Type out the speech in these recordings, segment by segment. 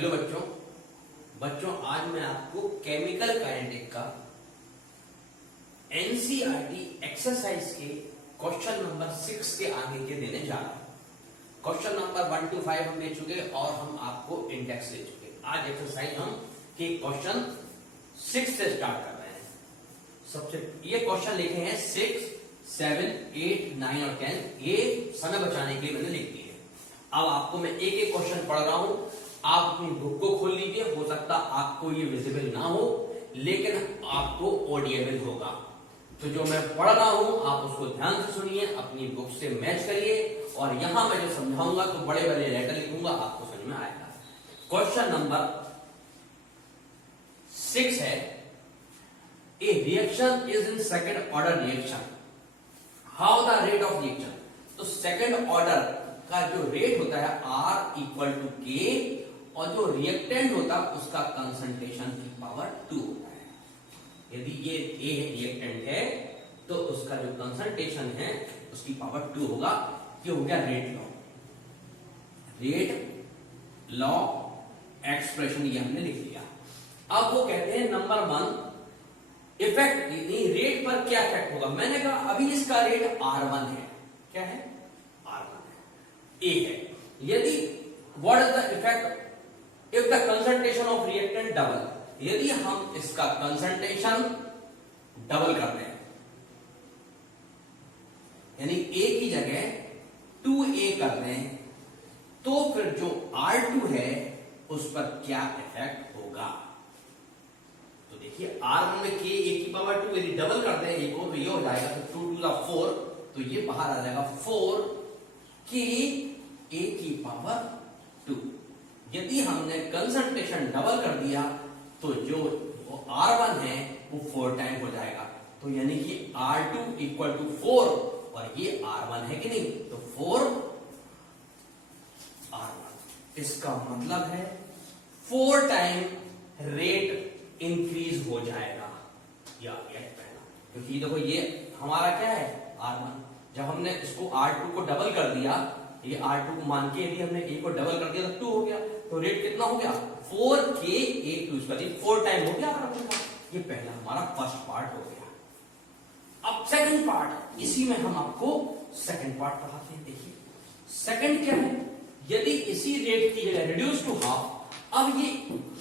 Hello बच्चों आज मैं आपको केमिकल काइनेटिक का एनसीईआरटी एक्सरसाइज के क्वेश्चन नंबर 6 के आगे के देने जा रहा हूं। क्वेश्चन नंबर 1 to 5 हम दे चुके और हम आपको इंडेक्स दे चुके। आज एक्सरसाइज हम के क्वेश्चन 6 से स्टार्ट कर रहे हैं। सबसे ये क्वेश्चन लिखे हैं 6, 7, 8, 9 और 10। ये समय बचाने के लिए मैंने लिख दिए। अब आपको मैं एक एक क्वेश्चन पढ़ रहा हूं, आप अपनी बुक को खोल लीजिए। हो सकता आपको ये विजिबल ना हो लेकिन आपको ऑडिएबल होगा। तो जो मैं पढ़ रहा हूं आप उसको ध्यान से सुनिए, अपनी बुक से मैच करिए और यहां मैं जो समझाऊंगा तो बड़े बड़े लेटर लिखूंगा, आपको समझ में आएगा। क्वेश्चन नंबर 6 है, ए reaction is in second order reaction, how the rate of reaction. तो सेकेंड ऑर्डर का जो रेट होता है R इक्वल टू के और जो रिएक्टेंट होता है उसका कंसंट्रेशन की पावर 2 होता है। यदि ये A रिएक्टेंट है तो उसका जो कंसंट्रेशन है उसकी पावर 2 होगा। ये हो गया रेट लॉ एक्सप्रेशन, ये हमने लिख लिया। अब वो कहते हैं नंबर 1 इफेक्ट, रेट पर क्या इफेक्ट होगा। मैंने कहा अभी इसका रेट R1 है। क्या है? R1 है, A है। यदि what is the effect if the concentration of reactant double, यदि हम इसका कंसंट्रेशन डबल करते हैं यानी A की जगह 2A करते हैं तो फिर जो R2 है उस पर क्या इफेक्ट होगा। तो देखिए R1 में K A की पावर 2, यदि डबल करते हैं एक और तो ये हो जाएगा तो 2 to the 4, तो ये बाहर आ जाएगा 4 K A की पावर 2। यदि हमने कंसंट्रेशन डबल कर दिया तो जो R1 है वो 4 टाइम हो जाएगा। तो यानी कि R2 इक्वल टू 4 और ये R1 है कि नहीं, तो 4 R1। इसका मतलब है 4 टाइम रेट इंक्रीज हो जाएगा। या पहला, क्योंकि देखो ये हमारा क्या है R1, जब हमने इसको R2 को डबल कर दिया, ये R2 को मान के यदि हमने A को डबल कर दिया तो 2 हो गया, तो रेट कितना हो गया 4Ka2, इसका 4 टाइम हो गया R1 का। ये पहला हमारा फर्स्ट पार्ट हो गया। अब सेकंड पार्ट, इसी में हम आपको सेकंड पार्ट पढ़ाते हैं। देखिए सेकंड क्या है, यदि इसी रेट की जगह रिड्यूस टू हाफ, अब ये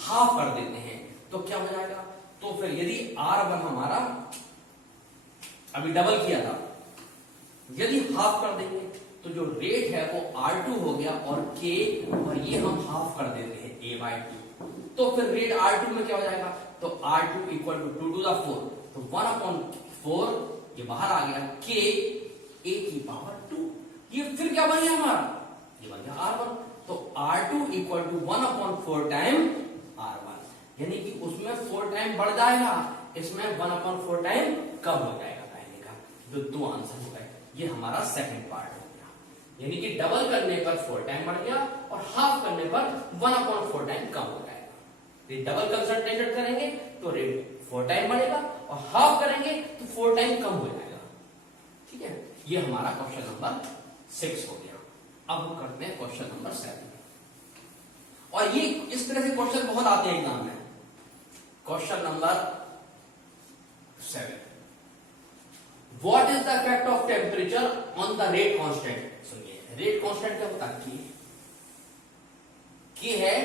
हाफ कर देते हैं तो क्या हो जाएगा। तो फिर यदि R1 हमारा अभी डबल किया था, यदि हाफ कर देंगे तो जो रेट है वो R2 हो गया और K, और ये हम हाफ कर देते हैं A/2, तो फिर रेट R2 में क्या हो जाएगा, तो R2 equal to 2 to the 4, तो 1/4 ये बाहर आ गया, K A की पावर 2। ये फिर क्या बन गया हमारा, ये बन गया R1। तो R2 equal to 1/4 time R1, यानी कि उसमें 4 टाइम बढ़ जाएगा, इसमें 1/4 टाइम कम हो जाएगा। पहले का जो 2 आंसर हो गए, ये हमारा सेकंड पार्ट हो गया। यानी कि डबल करने पर 4 टाइम बढ़ गया और हाफ करने पर 1/4 टाइम कम हो जाएगा। डबल कंसंट्रेशन करेंगे तो रेट 4 टाइम बढ़ेगा और हाफ करेंगे तो 4 टाइम कम हो जाएगा। ठीक है, ये हमारा क्वेश्चन नंबर 6 हो गया। अब हम करते हैं क्वेश्चन नंबर 7। और ये इस तरह से क्वेश्चन बहुत आते हैं एग्जाम में। Question number 7, what is the effect of temperature on the rate constant. सुनिए, रेट कांस्टेंट क्या होता है, की है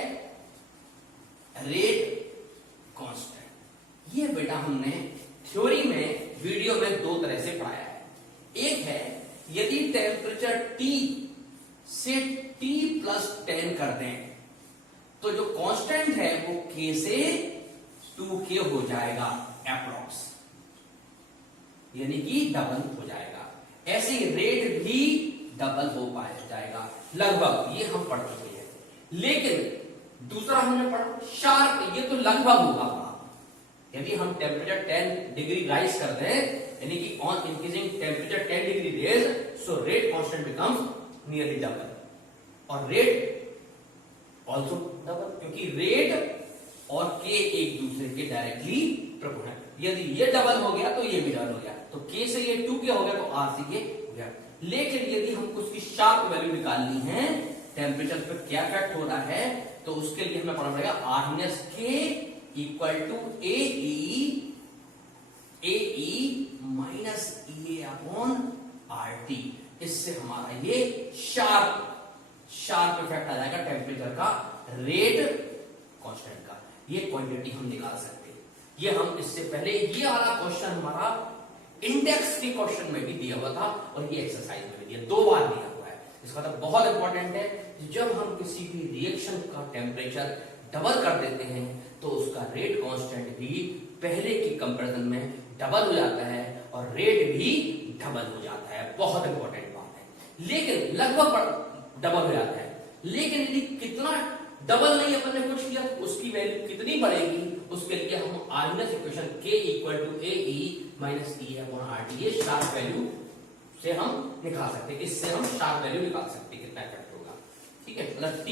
रेट कांस्टेंट। ये बेटा हमने थ्योरी में वीडियो में 2 तरह से पढ़ाया है। एक है यदि टेम्परेचर T से T+10 कर दें तो जो कांस्टेंट है वो K से 2K हो जाएगा अप्रॉक्स, यानी कि डबल हो जाएगा। ऐसे ही रेट भी डबल हो पाया जाएगा लगभग, ये हम पढ़ चुके हैं। लेकिन दूसरा हमने पढ़ा शार्प, ये तो लगभग होगा। यदि हम टेम्परेचर 10 डिग्री राइज कर दें, यानी कि on increasing temperature 10 degree raise, so rate constant becomes nearly double और रेट ऑल्सो डबल, क्योंकि रेट और K एक दूसरे के डायरेक्टली प्रोपोर्शनल है। यदि ये डबल हो गया तो ये भी डबल हो गया, तो K से ये 2K हो गया तो R से ये हो गया। लेकिन यदि हमको उसकी शार्प वैल्यू निकालनी है, टेम्परेचर पर क्या इफेक्ट हो रहा है, तो उसके लिए हमें पढ़ना पड़ेगा R minus K equal to A minus E upon R T. इससे हमारा ये शार्प इफेक्ट आ जाएगा टेम्परेचर का, रेट कांस्टेंट का। ये क्वांटिटी हम निकाल सकते हैं। ये हम इससे पहले ये वाला क्वेश्चन हमारा इंडेक्स के क्वेश्चन में भी दिया हुआ था और ये एक्सरसाइज में भी दिया, 2 बार दिया हुआ है। इसका मतलब बहुत इंपॉर्टेंट है, जब हम किसी भी रिएक्शन का टेम्परेचर डबल कर देते हैं तो उसका रेट कांस्टेंट भी पहले की कंपैरिजन में डबल हो जाता है और रेट भी डबल हो जाता है। बहुत इंपॉर्टेंट बात है। लेकिन लगभग डबल हो जाता है, लेकिन यदि कितना डबल नहीं अपन ने कुछ किया तो उसकी वैल्यू कितनी बढ़ेगी, उसके लिए हम Arrhenius equation k equal to A minus E upon R T, ये शार्प वैल्यू से हम निकाल सकते हैं। इससे हम शार्प वैल्यू निकाल सकते हैं कितना इफेक्ट होगा। ठीक है, मतलब t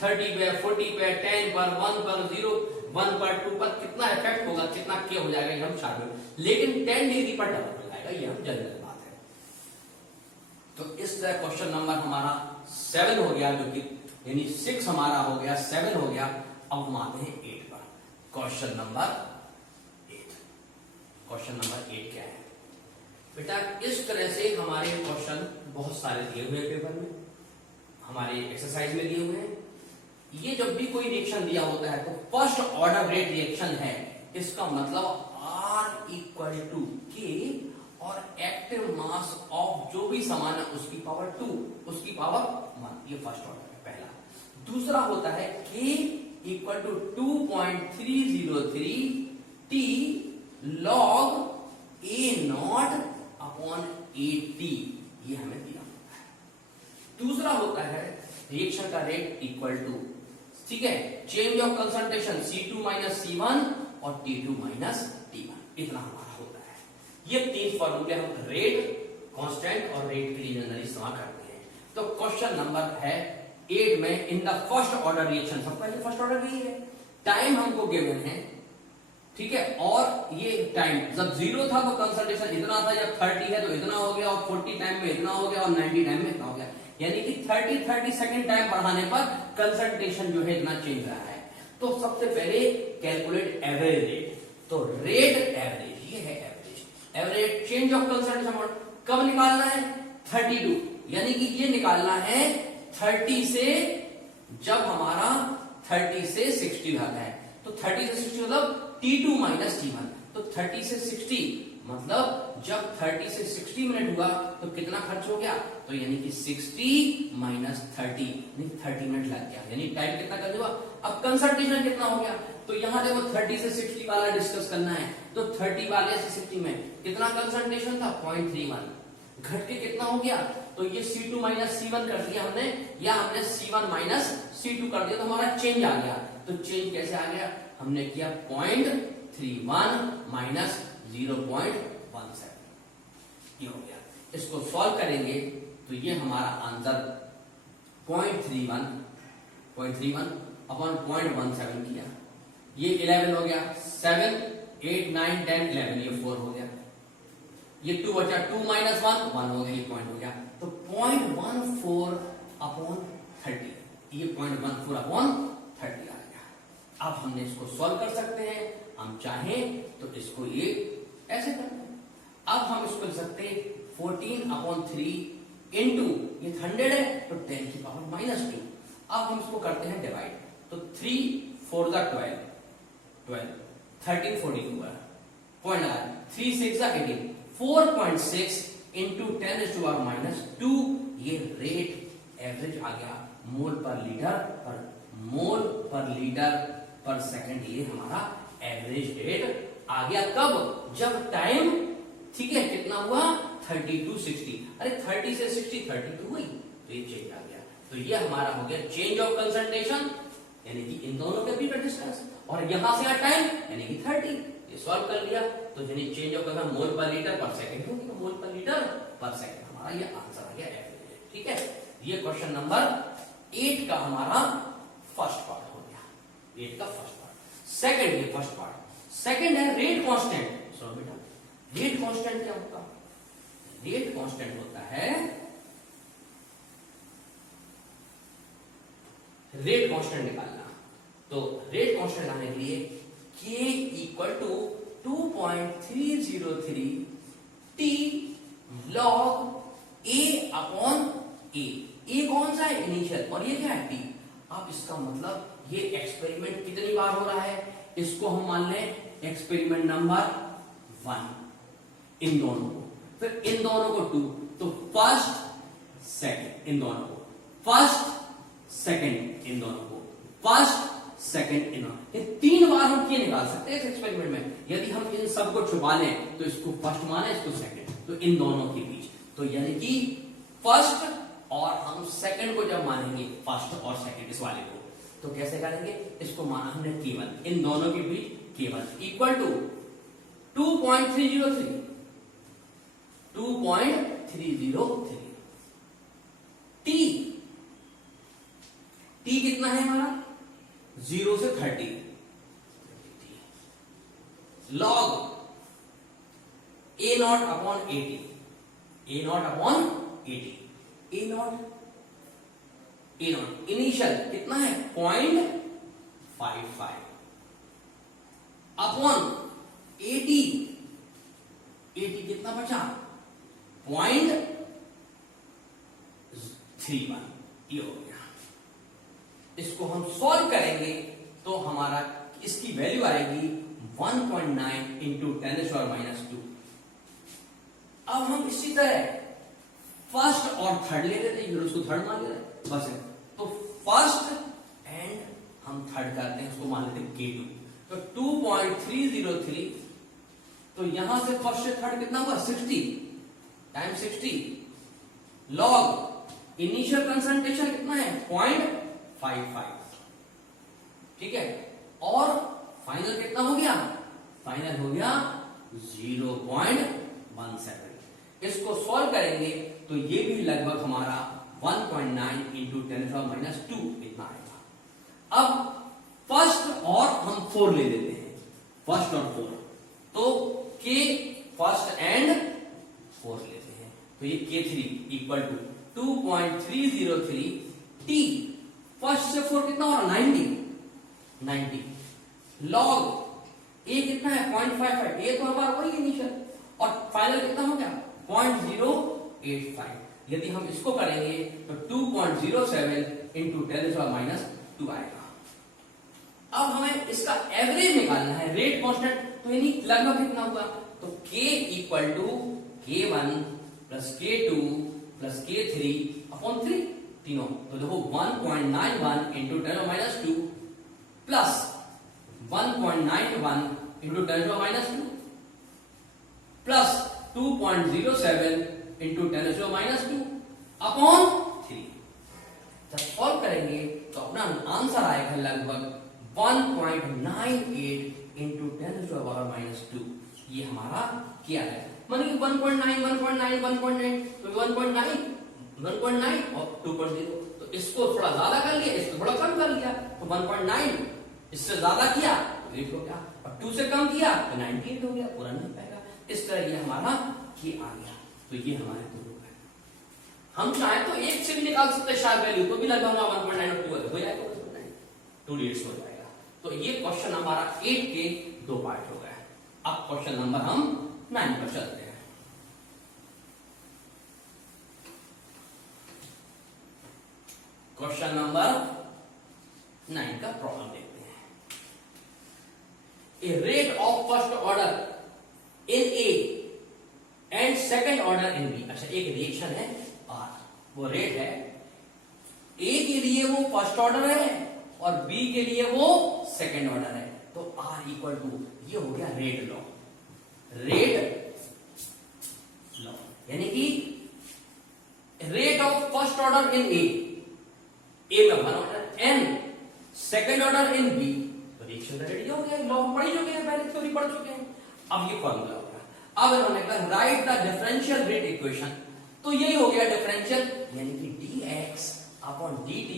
30 पे 40 पे 10 पर 1 पर 0 1 पर 2 पर कितना इफेक्ट होगा, कितना k हो जाएगा, ये हम शार्प वैल्यू। लेकिन 10 डिग्री पर डबल हो जाएगा, ये हम जनरल बात है। तो इस तरह क्वेश्चन नंबर हमारा 7 हो गया, जो कि यानी 6 हमारा हो गया, 7 हो गया। अब हम आते हैं 8 पर। Question number 8। क्वेश्चन नंबर 8 क्या है बेटा? इस तरह से हमारे क्वेश्चन बहुत सारे दिए हुए हैं पेपर में, हमारे एक्सरसाइज में दिए हुए हैं। ये जब भी कोई रिएक्शन दिया होता है तो फर्स्ट ऑर्डर रेट रिएक्शन है, इसका मतलब R इक्वल टू के और एक्टिव मास ऑफ जो भी सामान है उसकी पावर 2, उसकी पावर 1, ये फर्स्ट ऑर्डर है पहला। दूसरा होता है K equal to 2.303 T log A not upon AT, ये हमें दिया होता है। दूसरा होता है रिएक्शन का रेट इक्वल टू, ठीक है, change of concentration C2 minus C1 और T2 माइनस T1, इतना हमारा होता है। ये 3 फॉर्मूले हम रेट, कांस्टेंट और रेट के लिए जनरली इस्तेमाल करते हैं। तो क्वेश्चन नंबर है 8 में in the first order reaction, सबका ये फर्स्ट ऑर्डर भी है। टाइम हमको गिवन है, ठीक है, और ये टाइम जब 0 था तो कंसंट्रेशन इतना था, जब 30 है तो इतना हो गया, और 40 टाइम में इतना हो गया, और 90 टाइम में इतना हो गया। यानी कि 30 सेकंड टाइम बढ़ाने पर कंसंट्रेशन जो है इतना चेंज रहा है। तो सबसे पहले कैलकुलेट एवरेज रेट। तो रेट एवरेज, ये है एवरेज चेंज ऑफ कंसंट्रेशन कब निकालना है? 32, यानी कि ये निकालना है 30 से, जब हमारा 30 से 60 आता है तो 30 से 60 मतलब T2 माइनस T1। तो 30 से 60 मतलब जब 30 से 60 मिनट हुआ तो कितना खर्च हो गया? तो यानी कि 60 माइनस 30, यानी 30 मिनट लग गया, यानी टाइम कितना कर हुआ। अब कंसंट्रेशन कितना हो गया? तो यहां देखो 30 से 60 वाला डिस्कस करना है, तो 30 वाले से 60 में कितना कंसंट्रेशन था? 0.31, घट के कितना हो गया? तो ये C2 माइनस C1 कर दिया हमने, या हमने C1 माइनस C2 कर दिया, तो हमारा चेंज आ गया। तो चेंज कैसे आ गया? हमने किया 0.31 माइनस 0.17, ये हो गया। इसको सॉल्व करेंगे तो ये हमारा आंसर 0.31 अपॉन 0.17 किया, ये 11 हो गया, 7 8 9 10 11, ये 4 हो गया, ये 2 बचा, 2 माइनस 1 हो गया, ये पॉइंट हो गया। तो 0.14 अपॉन 30, ये 0.14 अपॉन 30 आ गया। अब हमने इसको सॉल्व कर सकते हैं, हम चाहें तो इसको ये ऐसे करते हैं। अब हम इसको लिख सकते हैं 14 अपॉन 3 इंटू, ये 100 है तो 10 की पावर माइनस 2। अब हम इसको करते हैं डिवाइड, तो 3 4 12 13 14 हुआ, पॉइंट लगा, 3 6 18, 4.6 इंटू 10 टू पावर माइनस 2, ये रेट एवरेज आ गया मोल पर लीटर पर सेकंड, ये हमारा एवरेज रेट आ गया। कब? जब टाइम, ठीक है, कितना हुआ? 30 to 60, अरे 30 से 60 32 हुई, तो ये चेंज आ गया। तो ये हमारा हो गया चेंज ऑफ कंसंट्रेशन, यानी कि इन दोनों के बीच में डिस्टेंस, और यहां से टाइम यानी कि 30, ये सॉल्व कर लिया। तो यानी चेंज ऑफ कंसंट्रेशन मोल पर लीटर पर सेकंड हो गया, मोल पर लीटर पर सेकंड, हमारा ये आंसर आ गया एवरेज। ठीक है, ये क्वेश्चन नंबर 8 का हमारा फर्स्ट पार्ट हो गया, 8 का फर्स्ट पार्ट। सेकंड, ये फर्स्ट पार्ट, सेकंड है रेट कांस्टेंट। सो बेटा रेट कांस्टेंट क्या होता है? रेट कांस्टेंट होता है रेट कांस्टेंट निकालना। तो रेट कांस्टेंट निकालने के लिए k equal to 2.303 t log a upon a कौन सा है? इनिशियल, और ये क्या है? t। अब इसका मतलब ये एक्सपेरिमेंट कितनी बार हो रहा है? इसको हम मान लें एक्सपेरिमेंट नंबर 1 इन दोनों को, फिर इन दोनों को 2, तो फर्स्ट सेकंड इन दोनों को, फर्स्ट सेकंड इन दोनों को, फर्स्ट सेकंड इन दोनों, ये 3 बार हम ये निकाल सकते हैं इस एक्सपेरिमेंट में। यदि हम इन सब को छुपा लें तो इसको फर्स्ट माने, इसको सेकंड, तो इन दोनों के बीच, तो यानी कि फर्स्ट और हम सेकंड को जब मानेंगे, फर्स्ट और सेकंड इस वाले को, तो कैसे करेंगे? इसको माना हमने k1, इन दोनों के बीच k1 इक्वल टू 2.303 t कितना है हमारा? 0 से 30 log a not upon 80, a not upon 80, a not initial कितना है? 0.55 अपॉन 80 कितना बचा? 0.31, ये हो गया। इसको हम सॉल्व करेंगे तो हमारा इसकी वैल्यू आएगी 1.9 इंटू 10⁻²। अब हम इसी तरह फर्स्ट और थर्ड ले लेते हैं, फिर उसको थर्ड मान लेते हैं, बस है। तो फर्स्ट एंड हम थर्ड करते हैं, उसको मान लेते हैं k2। तो 2.303, तो यहां से फर्स्ट से थर्ड कितना हुआ? 60 टाइम 60 लॉग इनिशियल कंसंट्रेशन कितना है? 0.55, ठीक है, और फाइनल कितना हो गया? फाइनल हो गया 0.17। इसको सॉल्व करेंगे तो ये भी लगभग हमारा 1.9 इंटू 10⁻² इतना आएगा। अब फर्स्ट और हम 4 ले लेते हैं, फर्स्ट और 4, तो k फर्स्ट एंड 4 लेते हैं, तो ये k3 equal to 2.303 t, first से 4 कितना हो रहा? 90 लॉग a कितना है? 0.55, a तो हमारा वही इनिशियल, और फाइनल कितना हो गया? 0.085। यदि हम इसको करेंगे तो 2.07 इंटू 10⁻² आएगा। अब हमें इसका एवरेज निकालना है, रेट कांस्टेंट, तो यानी लगभग कितना हुआ? तो k equal to k1 plus k2 plus k3 upon 3, तीनों, तो देखो 1.91 into 10⁻² plus 1.91 into 10⁻² plus 2.07 into 10⁻² upon 3। जब सॉल्व करेंगे तो अपना आंसर आएगा लगभग 1.98 इंटू 10⁻²। ये हमारा क्या है? मानिए 1.9 1.9 1.9, तो 1.9 और 2.0, तो इसको थोड़ा ज्यादा कर लिया, इसको थोड़ा कम कर लिया, तो 1.9 इससे ज्यादा किया तो 8 हो गया, और 2 से कम किया तो 98 हो गया, पूरा नहीं पाएगा। इस तरह ये हमारा ये आ गया, तो ये हमारे दोनों है। हम चाहे तो एक से भी निकाल सकते हैं शायद वैल्यू, तो भी लगभग 1.9 और 2 हो जाएगा, 2 लीड्स हो जाएगा। तो ये क्वेश्चन हमारा 8 के 2 पार्ट हो गए। अब क्वेश्चन नंबर हम 9 पर चलते हैं। क्वेश्चन नंबर 9 का प्रॉब्लम देखते हैं। A rate of first order in A and second order in B. अच्छा, एक रिएक्शन है आर, वो रेट है, ए के लिए वो फर्स्ट ऑर्डर है और बी के लिए वो सेकंड ऑर्डर है, तो आर इक्वल टू, ये हो गया रेट लॉ, यानी कि rate of first order in A में 1 order, and second order in B, तो रिएक्शन रेडी हो गया, लॉ पढ़ चुके हैं, पहले थ्योरी पढ़ चुके हैं। अब ये फॉर्मूला हो गया। अब इन्होंने कहा write the differential rate equation, तो यही हो गया डिफरेंशियल, यानी कि dx upon dt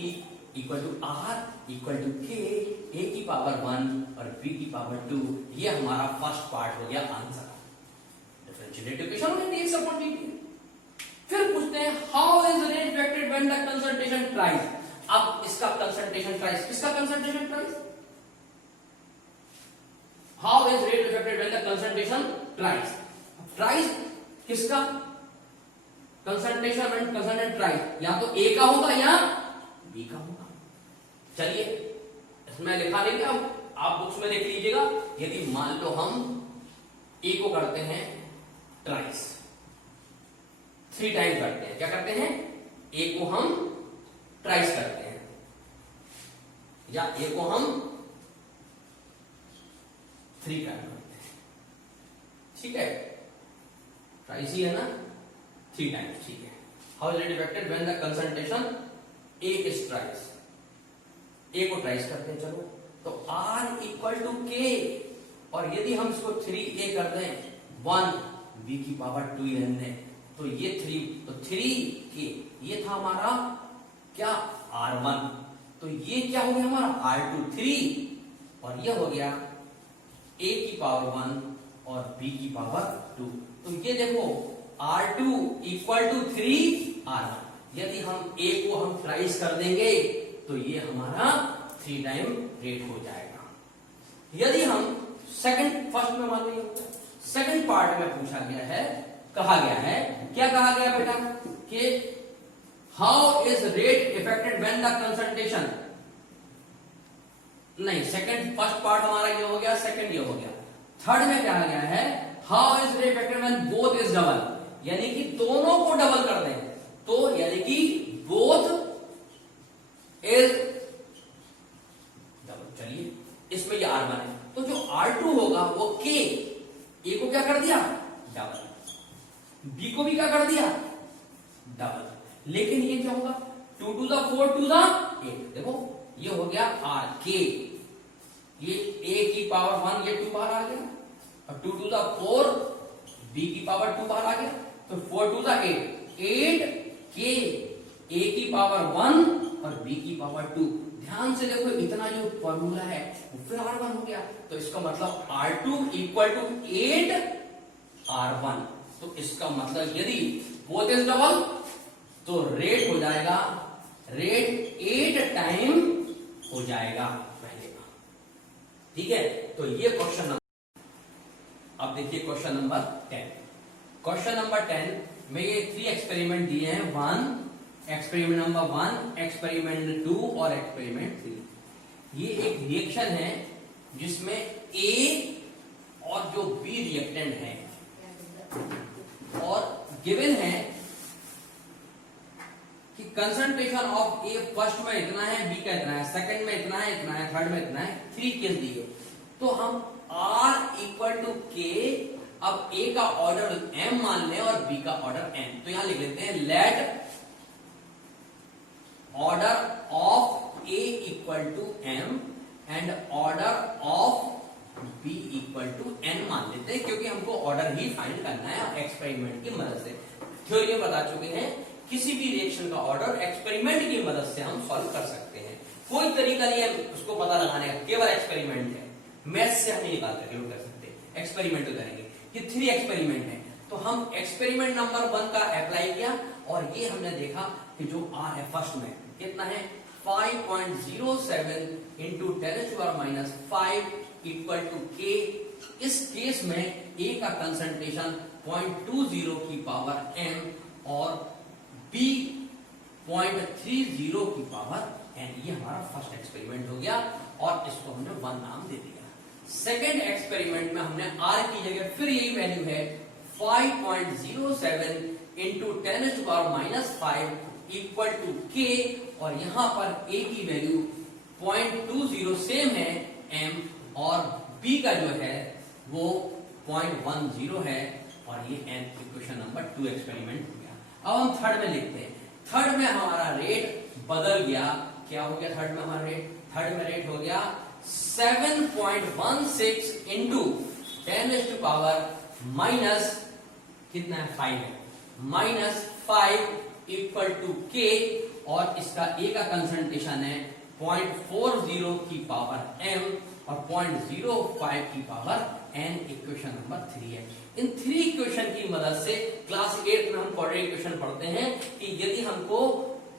equal to r equal to k, a की पावर 1 और b की पावर 2। ये हमारा फर्स्ट पार्ट हो गया आंसर, डिफरेंशियल रेट इक्वेशन हो गया dx अपॉन dt। फिर पूछते हैं how is rate वेक्टेड when the concentration rise. अब इसका कंसंट्रेशन प्राइस, किसका concentration price, how is rate affected when the concentration price, price किसका, कंसंट्रेशन एंड कंसंट्रेट प्राइस या तो ए का होगा या बी का होगा। चलिए इसमें लिखा नहीं, अब आप बुक्स में देख लीजिएगा। यदि मान लो हम ए को करते हैं ट्राइस, 3 टाइम करते हैं, क्या करते हैं, ए को हम ट्राइस करते हैं या ए को हम 3 टाइम करते हैं, ठीक है, ट्राइस ही है ना, 3 टाइम्स, ठीक है। How is it affected when the concentration A is thrice, A को ट्राइस करते हैं, चलो तो R इक्वल टू के, और यदि हम इसको 3a कर दें 1 b की पावर 2 रहने दें तो ये 3, तो 3k ये था हमारा क्या R1, तो ये क्या हो गया हमारा R2 3, और ये हो गया a की पावर 1 और b की पावर 2। तो ये देखो R2 इक्वल टू 3R1, यदि हम a को हम ट्राइस कर देंगे तो ये हमारा 3 टाइम रेट हो जाएगा। यदि हम सेकंड, फर्स्ट में मान लीजिए, सेकंड पार्ट में पूछा गया है, कहा गया है, क्या कहा गया बेटा कि how is rate affected when the concentration, नहीं सेकंड, फर्स्ट पार्ट हमारा ये हो गया, सेकंड ये हो गया। थर्ड में कहा गया है how is rate affected when both is double, यानी कि दोनों को डबल कर दें, तो यानी कि बोथ इज डबल। चलिए इसमें ये R1 है, तो जो R2 होगा वो K, A को क्या कर दिया डबल, B को भी क्या कर दिया डबल, लेकिन ये क्या होगा 2 to the 4 to the 8, देखो ये हो गया RK, ये A की पावर 1 ये 2 बाहर आ गया, और 2 to the 4 B की पावर 2 बाहर आ गया, तो 4 to the 8 K A की पावर 1 और B की पावर 2। ध्यान से देखो इतना जो फॉर्मूला है वो फिर R1 हो गया, तो इसका मतलब R2 इक्वल टू 8 R1, तो इसका मतलब यदि बोथ इज डबल तो रेट हो जाएगा, रेट 8 टाइम हो जाएगा पहले का, ठीक है। तो ये क्वेश्चन नंबर, अब देखिए क्वेश्चन नंबर 10। क्वेश्चन नंबर 10 में ये 3 एक्सपेरिमेंट दिए हैं, 1 एक्सपेरिमेंट नंबर 1, एक्सपेरिमेंट 2 और एक्सपेरिमेंट 3। ये एक रिएक्शन है जिसमें A और जो B रिएक्टेंट है, और गिवन है कि कंसंट्रेशन ऑफ A फर्स्ट में इतना है, B का इतना है, सेकंड में इतना है, इतना है, थर्ड में इतना है, 3 केस दिए। तो हम R इक्वल टू K, अब A का ऑर्डर M मान लें और B का ऑर्डर N, तो यहां लिख लेते हैं late order of A equal to M and order of B equal to N मान लेते हैं, क्योंकि हमको ऑर्डर ही फाइंड करना है एक्सपेरिमेंट की मदद से। थ्योरी में बता चुके हैं किसी भी रिएक्शन का ऑर्डर एक्सपेरिमेंट की मदद से हम सॉल्व कर सकते हैं, कोई तरीका नहीं है उसको पता लगाने का, केवल एक्सपेरिमेंट है, मैथ से हम नहीं निकाल कर कर सकते, एक्सपेरिमेंट तो करेंगे। ये 3 एक्सपेरिमेंट है, तो हम एक्सपेरिमेंट नंबर 1 का अप्लाई किया और ये हमने देखा कि जो R है फर्स्ट में कितना है 5.07 इंटू 10⁻⁵ इक्वल टू K। इस केस में A का कंसंट्रेशन 0.20 की पावर M और B 0.30 की पावर N। ये हमारा फर्स्ट एक्सपेरिमेंट हो गया और इसको हमने 1 नाम दे दिया। सेकेंड एक्सपेरिमेंट में हमने R की जगह फिर यही वैल्यू है 5.07 इंटू 10⁻⁵ इक्वल टू K, और यहां पर A की वैल्यू 0.20 सेम है M, और B का जो है वो 0.10 है, और ये N इक्वेशन नंबर 2 एक्सपेरिमेंट हो गया। अब हम थर्ड में लिखते हैं, थर्ड में हमारा रेट बदल गया, क्या हो गया थर्ड में हमारा रेट, थर्ड में रेट हो गया 7.16 इंटू 10⁻⁻ कितना है 5 है, -5 इक्वल टू K, और इसका A का कंसंट्रेशन है 0.40 की पावर M और 0.05 की पावर N। इक्वेशन नंबर 3 है। इन 3 इक्वेशन की मदद से क्लास 8 में हम क्वाड्रेटिक इक्वेशन पढ़ते हैं कि यदि हमको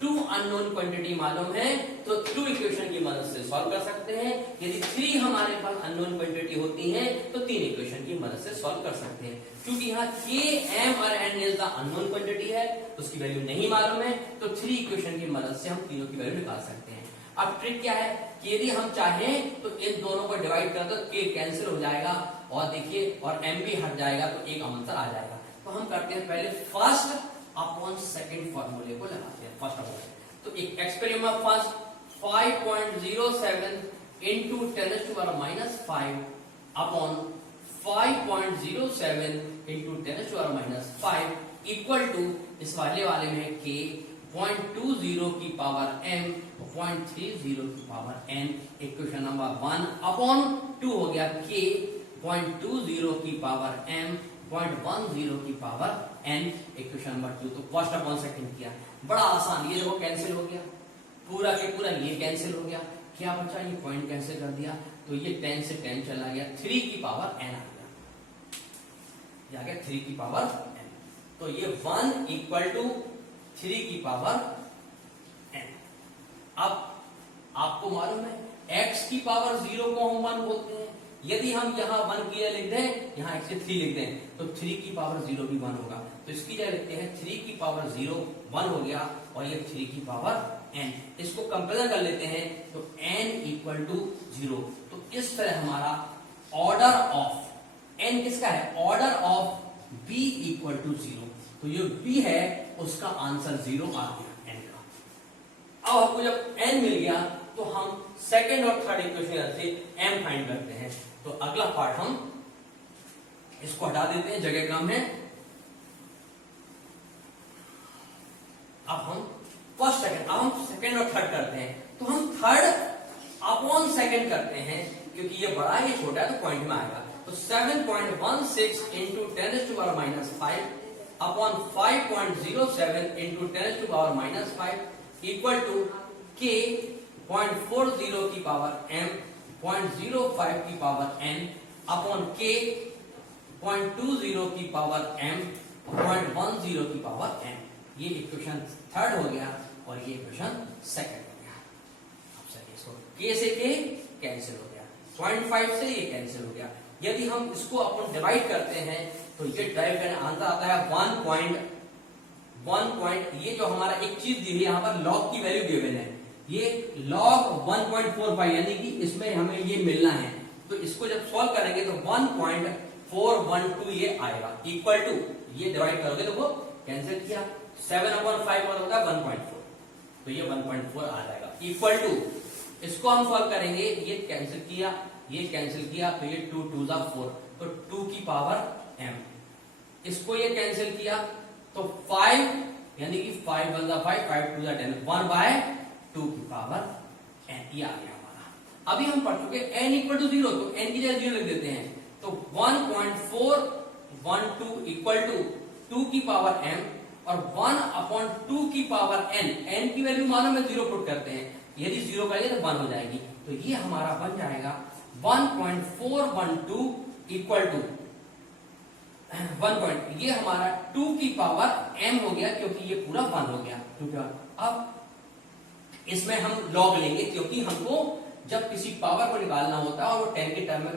टू अननोन क्वांटिटी मालूम है तो टू इक्वेशन की मदद से सॉल्व कर सकते हैं। यदि थ्री हमारे पास अननोन क्वांटिटी होती है तो तीन इक्वेशन की मदद से सॉल्व कर सकते हैं। क्योंकि यहाँ k, m और n is the unknown quantity है, उसकी वैल्यू नहीं मालूम है, तो थ्री इक्वेशन की मदद से हम तीनों की वैल्यू निकाल सकते हैं। अब ट्रिक क्या है कि यदि हम चाहें तो इन दोनों को डिवाइड कर दो, k कैंसिल हो जाएगा और देखिए और m भी हट जाएगा तो एक आंसर आ जाएगा। तो हम करते हैं पहले फर्स्ट अपॉन सेकंड फॉर्मूले को लगाते हैं। फर्स्ट अपॉन तो एक experiment first 5.07 into 10 to the power minus 5 upon 5.07 into 10 to the power minus 5 equal to इस वाले में k 0.20 की पावर m 0.30 की power n। Equation number 1 upon 2 हो गया k 0.20 की पावर m 0.10 की पावर n। इक्वेशन नंबर 2 तो फर्स्ट अपॉन सेकंड किया, बड़ा आसान। ये देखो कैंसिल हो गया, पूरा के पूरा ये कैंसिल हो गया, क्या बचा ये पॉइंट कैंसिल कर दिया तो ये 10 से 10 चला गया, 3 की पावर n आ गया, ये आ गया 3 की पावर n। तो ये 1 इक्वल टू 3 की पावर n। अब आपको मालूम है x की पावर 0 को हम 1 बोलते हैं। यदि हम यहाँ 1 की जगह लिख दें, यहाँ x से 3 लिख दें तो 3 की पावर 0 भी 1 होगा। तो इसकी जगह लिखते हैं 3 की पावर 0 1 हो गया और ये 3 की पावर n। इसको कंपेयर कर लेते हैं तो n इक्वल टू 0। तो इस तरह हमारा ऑर्डर ऑफ n किसका है, order of b equal to 0। तो ये b है उसका आंसर 0 आ गया n का। अब आपको जब n मिल गया तो हम सेकेंड और थर्ड इक्वेशन से m फाइंड करते हैं। तो अगला पार्ट हम इसको हटा देते हैं, जगह कम है। अब हम फर्स्ट सेकंड, अब हम सेकंड और थर्ड करते हैं। तो हम थर्ड अपॉन सेकंड करते हैं, क्योंकि ये बड़ा है ये छोटा है तो पॉइंट में आएगा। तो 7.16 into 10 to power minus 5 upon 5.07 into 10 to power minus 5 equal to k 0.40 की पावर m 0.05 की पावर n अपॉन k 0.20 की पावर m 0.10 की पावर n। ये इक्वेशन थर्ड हो गया और ये इक्वेशन सेकंड हो गया। अब सर इसको k से k कैंसिल हो गया, 0.5 से ये कैंसिल हो गया। यदि हम इसको अपन डिवाइड करते हैं तो ये डिवाइड करने आंसर आता है 1. ये जो हमारा एक चीज दी है यहाँ पर लॉग की वैल्यू गिवन है, ये लॉग 1.45 यानी कि इसमें हमें ये मिलना है। तो इसको जब सॉल्व करेंगे तो 1.412 ये आएगा इक्वल टू, ये डिवाइड करोगे तो वो कैंसिल किया 7/5 और होगा 1.4, तो ये 1.4 आ जाएगा इक्वल टू, इसको हम सॉल्व करेंगे, ये कैंसिल किया ये कैंसिल किया तो ये 2 2 4 तो 2 की पावर m, इसको ये कैंसिल किया तो 5 यानी कि 5 1 5 5 2 10 1/2 की पावर n, ये आ गया हमारा। अभी हम पढ़ चुके n इक्वल टू 0, तो n की जगह 0 लिख देते हैं। तो 1.412 इक्वल टू 2 की पावर m और 1/2 की पावर n की वैल्यू मालूम है 0 पुट करते हैं, यदि 0 करेंगे तो 1 हो जाएगी। तो ये हमारा बन जाएगा 1.412 इक्वल टू 1 ये हमारा 2 की पावर m हो गया, क्योंकि ये पूरा 1 हो गया। अब इसमें हम लॉग लेंगे, क्योंकि हमको जब किसी पावर को निकालना होता है और वो 10 के टर्म में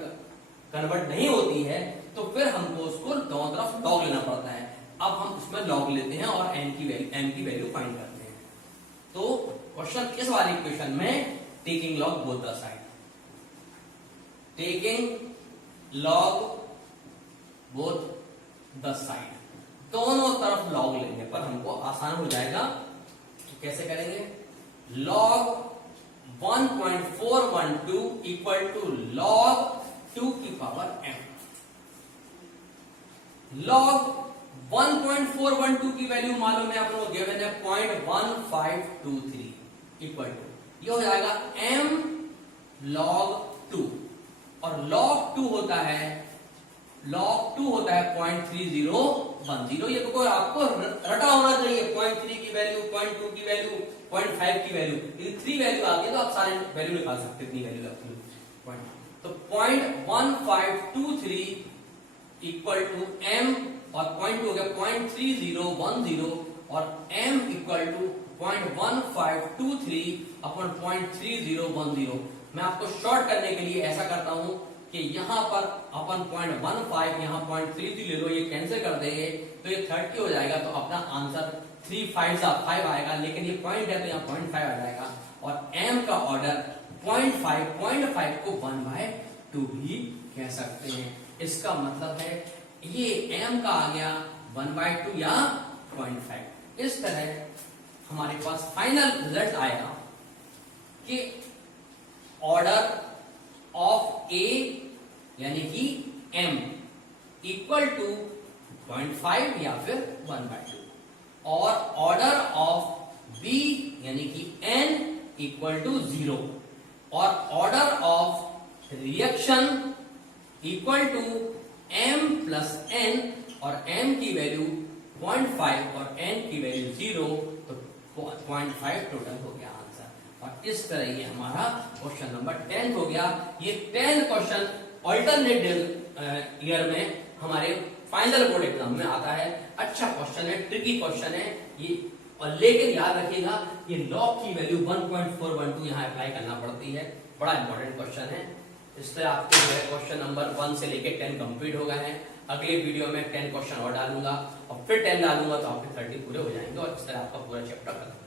कन्वर्ट नहीं होती है तो फिर हमको उसको दोनों तरफ लॉग लेना पड़ता है। अब हम उसमें लॉग लेते हैं और m की वैल्यू फाइंड करते हैं। तो क्वेश्चन इस वाले इक्वेशन में taking log both the side, taking log both the side, दोनों तरफ लॉग लेने पर हमको आसान हो जाएगा। तो कैसे करेंगे, लॉग 1.412 इक्वल टू लॉग 2 की पावर m। लॉग 1.412 की वैल्यू मालूम है आपको गिवन है 0.1523 इक्वल टू, ये हो जाएगा m log 2 और log 2 होता है 0.3010। ये तो आपको रटा होना चाहिए, 0.3 की वैल्यू 0.2 की वैल्यू 0.5 की वैल्यू, यदि 3 वैल्यू आ गई तो आप सारे वैल्यू निकाल सकते हैं, इतनी वैल्यू रखी। तो 0.1523 इक्वल टू m और 0.2 हो गया 0.3010 और m इक्वल टू 0.1523 अपॉन 0.3010। मैं आपको शॉर्ट करने के लिए ऐसा करता हूं कि यहां पर अपन 0.15 यहां 0.33 ले लो, ये कैंसिल कर देंगे तो ये 30 हो जाएगा। तो अपना आंसर 3 5 आएगा, लेकिन ये पॉइंट है तो यहाँ 0.5 आ जाएगा। और m का ऑर्डर 0.5 को 1/2 भी कह सकते हैं। इसका मतलब है ये m का आ गया 1/2 या 0.5। इस तरह हमारे पास फाइनल रिजल्ट आएगा कि ऑर्डर ऑफ a यानी कि m इक्वल टू 0.5 या फिर 1/2 और ऑर्डर ऑफ b यानी कि n इक्वल टू 0 और order of reaction equal to m plus n और m की वैल्यू 0.5 और n की वैल्यू 0, तो 0.5 टोटल हो गया आंसर। और इस तरह ये हमारा क्वेश्चन नंबर 10 हो गया। ये 10 क्वेश्चन ऑल्टरनेटिव ईयर में हमारे फाइनल बोर्ड एग्जाम में आता है। अच्छा क्वेश्चन है, ट्रिकी क्वेश्चन है ये, और लेकिन याद रखिएगा ये लॉग की वैल्यू 1.412 यहाँ अप्लाई करना पड़ती है। बड़ा इंपॉर्टेंट क्वेश्चन है। इस तरह आपके जो है क्वेश्चन नंबर 1 से लेके 10 कंप्लीट हो गए हैं। अगले वीडियो में 10 क्वेश्चन और डालूंगा और फिर 10 डालूंगा तो आपके 30 पूरे हो जाएंगे और इस तरह आपका पूरा चैप्टर खत्म।